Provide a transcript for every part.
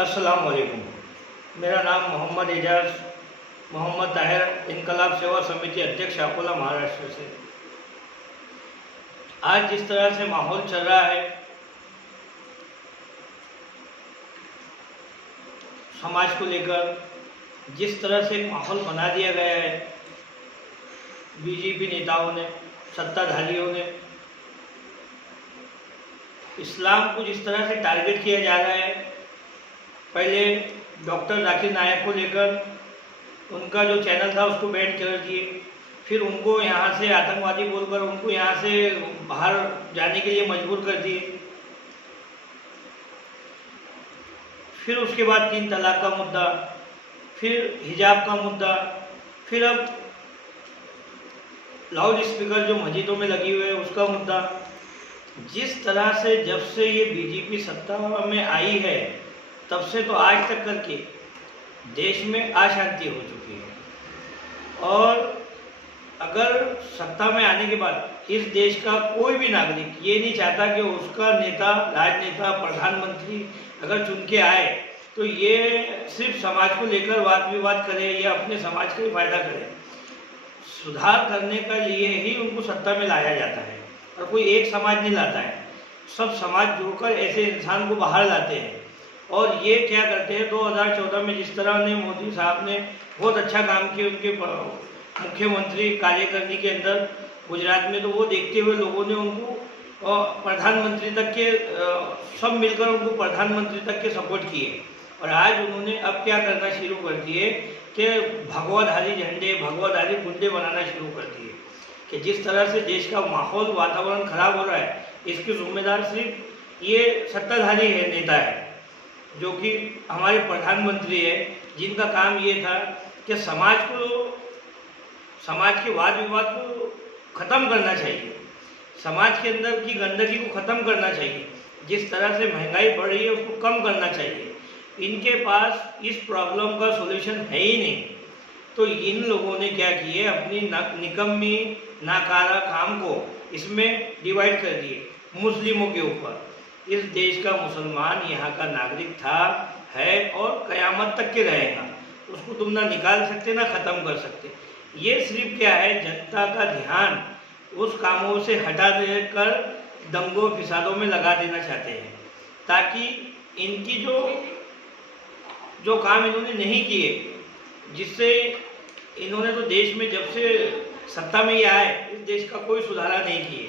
अस्सलाम वालेकुम। मेरा नाम मोहम्मद एजाज मोहम्मद ताहिर, इनकलाब सेवा समिति अध्यक्ष अकोला, महाराष्ट्र से। आज जिस तरह से माहौल चल रहा है, समाज को लेकर जिस तरह से माहौल बना दिया गया है बीजेपी नेताओं ने, सत्ताधारियों ने, इस्लाम को जिस तरह से टारगेट किया जा रहा है। पहले डॉक्टर जाकिर नायक को लेकर उनका जो चैनल था उसको बैन कर दिए, फिर उनको यहाँ से आतंकवादी बोलकर उनको यहाँ से बाहर जाने के लिए मजबूर कर दिए। फिर उसके बाद 3 तलाक का मुद्दा, फिर हिजाब का मुद्दा, फिर अब लाउड स्पीकर जो मस्जिदों में लगी हुए है उसका मुद्दा। जिस तरह से जब से ये बीजेपी सत्ता में आई है तब से तो आज तक करके देश में अशांति हो चुकी है। और अगर सत्ता में आने के बाद इस देश का कोई भी नागरिक ये नहीं चाहता कि उसका नेता, राजनेता, प्रधानमंत्री अगर चुन के आए तो ये सिर्फ समाज को लेकर वाद विवाद करे या अपने समाज का ही फायदा करे। सुधार करने के लिए ही उनको सत्ता में लाया जाता है और कोई एक समाज नहीं लाता है, सब समाज जोड़कर ऐसे इंसान को बाहर लाते हैं। और ये क्या करते हैं, 2014 में जिस तरह ने मोदी साहब ने बहुत अच्छा काम किया उनके मुख्यमंत्री कार्यकारिणी के अंदर गुजरात में, तो वो देखते हुए लोगों ने उनको प्रधानमंत्री तक के सब मिलकर उनको प्रधानमंत्री तक के सपोर्ट किए। और आज उन्होंने अब क्या करना शुरू कर दिए कि भगवाधारी झंडे, भगवाधारी गुंडे बनाना शुरू कर दिए कि जिस तरह से देश का माहौल, वातावरण खराब हो रहा है, इसकी जिम्मेदार सिर्फ ये सत्ताधारी है, नेता है, जो कि हमारे प्रधानमंत्री है, जिनका काम ये था कि समाज के वाद विवाद को ख़त्म करना चाहिए, समाज के अंदर की गंदगी को ख़त्म करना चाहिए, जिस तरह से महंगाई बढ़ रही है उसको कम करना चाहिए। इनके पास इस प्रॉब्लम का सॉल्यूशन है ही नहीं, तो इन लोगों ने क्या किए, अपनी निकम्मी नाकारा काम को इसमें डिवाइड कर दिए मुस्लिमों के ऊपर। इस देश का मुसलमान यहाँ का नागरिक था, है और क़यामत तक के रहेगा, उसको तुम ना निकाल सकते ना ख़त्म कर सकते। ये सिर्फ क्या है, जनता का ध्यान उस कामों से हटा देकर दंगों फिसादों में लगा देना चाहते हैं, ताकि इनकी जो काम इन्होंने नहीं किए, जिससे इन्होंने तो देश में जब से सत्ता में ही आए इस देश का कोई सुधारा नहीं किए।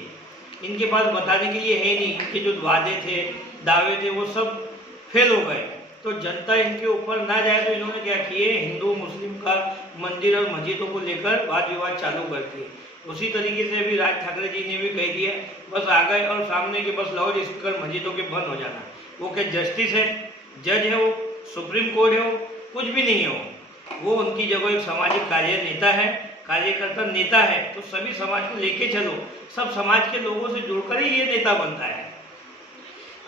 इनके पास बताने के लिए है नहीं, इनके जो वादे थे, दावे थे, वो सब फेल हो गए। तो जनता इनके ऊपर ना जाए तो इन्होंने क्या किए, हिंदू मुस्लिम का मंदिर और मस्जिदों को लेकर वाद विवाद चालू कर दिए। उसी तरीके से अभी राज ठाकरे जी ने भी कह दिया, बस आ गए और सामने के बस लाउड स्पीकर मस्जिदों के बंद हो जाना। वो क्या जस्टिस है, जज है, वो सुप्रीम कोर्ट है, वो कुछ भी नहीं है। वो उनकी जगह एक सामाजिक कार्य नेता है, कार्यकर्ता नेता है। तो सभी समाज को लेके चलो, सब समाज के लोगों से जुड़कर ही ये नेता बनता है।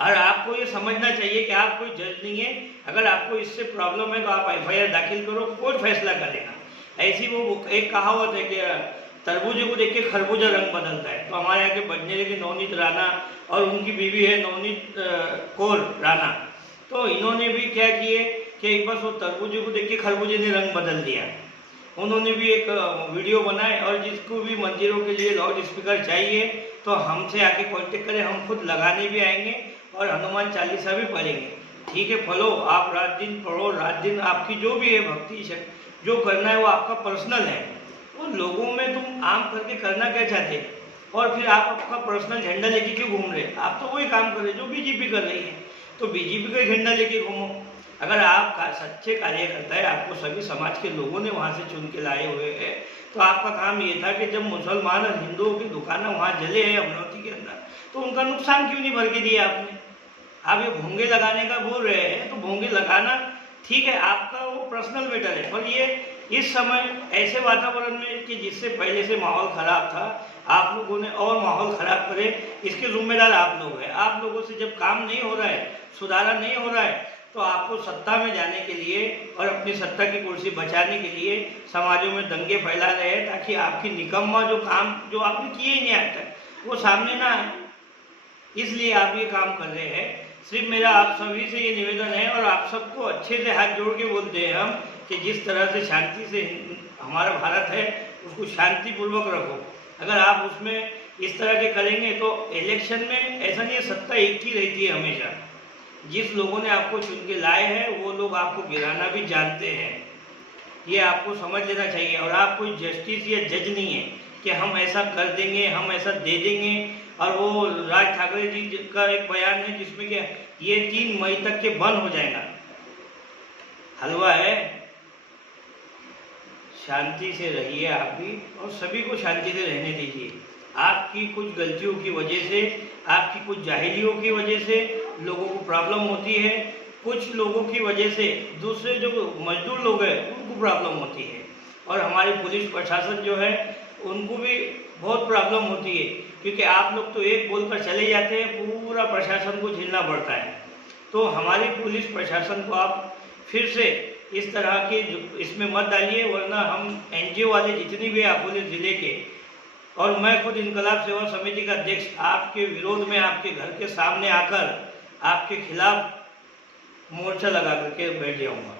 और आपको ये समझना चाहिए कि आप कोई जज नहीं है। अगर आपको इससे प्रॉब्लम है तो आप FIR दाखिल करो, कोर्ट फैसला करेगा। ऐसी वो एक कहावत है कि तरबूजे को देख के खरबूजा रंग बदलता है। तो हमारे यहाँ के बजनेरे के नवनीत राणा और उनकी बीवी है नवनीत कौर राणा, तो इन्होंने भी क्या किए कि बस वो तरबूजे को देख के खरबूजे ने रंग बदल दिया। उन्होंने भी एक वीडियो बनाए और जिसको भी मंदिरों के लिए लाउड स्पीकर चाहिए तो हमसे आके कांटेक्ट करें, हम खुद लगाने भी आएंगे और हनुमान चालीसा भी पढ़ेंगे। ठीक है, फॉलो आप रात दिन पढ़ो, रात दिन आपकी जो भी है भक्ति जो करना है वो आपका पर्सनल है। वो लोगों में तुम आम करके करना क्या चाहते हैं, और फिर आप आपका पर्सनल झंडा लेके क्यों घूम रहे? आप तो वही काम कर रहे जो बीजेपी कर रही है, तो बीजेपी का झंडा लेके घूमो। अगर आप सच्चे कार्यकर्ता है, आपको सभी समाज के लोगों ने वहाँ से चुन के लाए हुए हैं, तो आपका काम ये था कि जब मुसलमान और हिंदुओं की दुकानें वहाँ जले हैं अमरावती के अंदर, तो उनका नुकसान क्यों नहीं भर के दिया आपने? आप ये भोंगे लगाने का बोल रहे हैं, तो भोंगे लगाना ठीक है, आपका वो पर्सनल मैटर है, पर ये इस समय ऐसे वातावरण में कि जिससे पहले से माहौल खराब था, आप लोगों ने और माहौल खराब करे, इसके जिम्मेदार आप लोग हैं। आप लोगों से जब काम नहीं हो रहा है, सुधारा नहीं हो रहा है, तो आपको सत्ता में जाने के लिए और अपनी सत्ता की कुर्सी बचाने के लिए समाजों में दंगे फैला रहे हैं, ताकि आपकी निकम्मा जो काम जो आपने किए ही नहीं आज तक वो सामने ना आए। इसलिए आप ये काम कर रहे हैं सिर्फ मेरा आप सभी से ये निवेदन है और आप सबको अच्छे से हाथ जोड़ के बोलते हैं हम कि जिस तरह से शांति से हमारा भारत है उसको शांतिपूर्वक रखो। अगर आप उसमें इस तरह के करेंगे तो इलेक्शन में ऐसा नहीं है, सत्ता एक ही रहती है हमेशा। जिस लोगों ने आपको चुन के लाए हैं वो लोग आपको गिराना भी जानते हैं, ये आपको समझ लेना चाहिए। और आप कोई जस्टिस या जज नहीं है कि हम ऐसा कर देंगे, हम ऐसा दे देंगे। और वो राज ठाकरे जी का एक बयान है जिसमें कि ये 3 मई तक के बंद हो जाएगा, हलवा है। शांति से रहिए आप भी और सभी को शांति से रहने दीजिए। आपकी कुछ गलतियों की वजह से, आपकी कुछ जाहिलियों की वजह से लोगों को प्रॉब्लम होती है, कुछ लोगों की वजह से दूसरे जो मजदूर लोग हैं उनको प्रॉब्लम होती है, और हमारी पुलिस प्रशासन जो है उनको भी बहुत प्रॉब्लम होती है, क्योंकि आप लोग तो एक बोलकर चले जाते हैं, पूरा प्रशासन को झेलना पड़ता है। तो हमारी पुलिस प्रशासन को आप फिर से इस तरह के इसमें मत डालिए, वरना हम एनजीओ वाले जितनी भी अकोले ज़िले के और मैं खुद इनकलाब सेवा समिति का अध्यक्ष आपके विरोध में आपके घर के सामने आकर आपके खिलाफ मोर्चा लगा करके बैठ जाऊँगा।